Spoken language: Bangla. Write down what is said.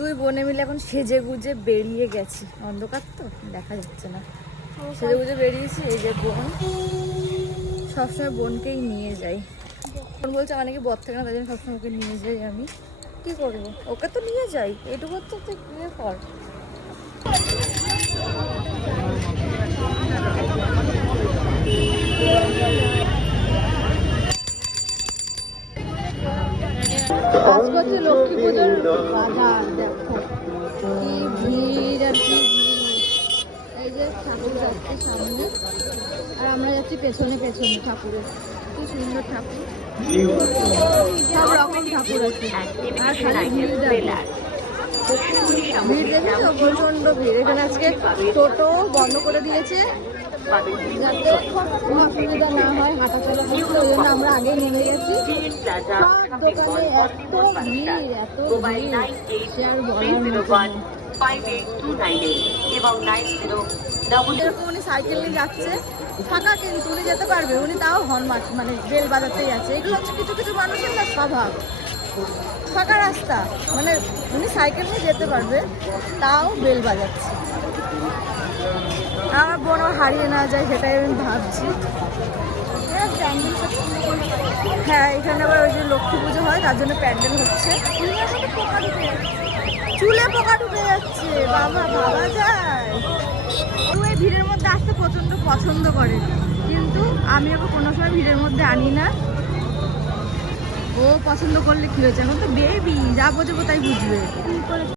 দুই বোনে মিলে এখন সেজে গুজে বেরিয়ে গেছি, অন্ধকার তো দেখা যাচ্ছে না, সেজে গুজে বেরিয়েছি। এই যে বোন, সবসময় বোনকেই নিয়ে যাই। বোন বলছে অনেকে বর থাকে না, তাই জন্য সবসময় ওকে নিয়ে যাই। আমি কি করবো, ওকে তো নিয়ে যাই, এটুকু তো ইয়ে কর। আজকে হচ্ছে লক্ষ্মী পুজোর বাজার, দেখো কি ভিড় আর কি ভিড়। এই যে ঠাকুর যাচ্ছে সামনে, আর আমরা যাচ্ছি পেছনে পেছনে ঠাকুরের। কি সুন্দর ঠাকুর, সব রকম ঠাকুর আছে। আর খালি ভিড় দেখো, ভিড় দেখেছো, প্রচন্ড ভিড়। এখানে আজকে টোটো বন্ধ করে দিয়েছে যাতে কোনো অসুবিধা না হয়, হাঁটা চলা করতে। ওই জন্য আমরা আগেই নেমে গেছি। সব দোকানে এত ভিড়, এত ভিড়, সে আর বলার মতো না। এরকম উনি সাইকেল নিয়ে যাচ্ছে, ফাঁকা কিন্তু উনি যেতে পারবে, উনি তাও হর্ন মানে বেল বাজাতেই আছে। এগুলো হচ্ছে কিছু কিছু মানুষের না স্বভাব, ফাঁকা রাস্তা মানে উনি সাইকেল নিয়ে যেতে পারবে, তাও বেল বাজাচ্ছে। আমার বোন হারিয়ে না যায় সেটাই আমি ভাবছি। হ্যাঁ, এখানে আবার ওই যে লক্ষ্মী পুজো হয়, তার জন্য প্যান্ডেল হচ্ছে। চুলে পোকা ঢুকে যাচ্ছে, বাবা ভাবা যায়। ও এই ভিড়ের মধ্যে আসতে প্রচন্ড পছন্দ করে, কিন্তু আমি ওকে কোনো সময় ভিড়ের মধ্যে আনি না। ও পছন্দ করলে কি হয়েছে, এখন তো বেবি, যা বোঝাবো তাই বুঝবে।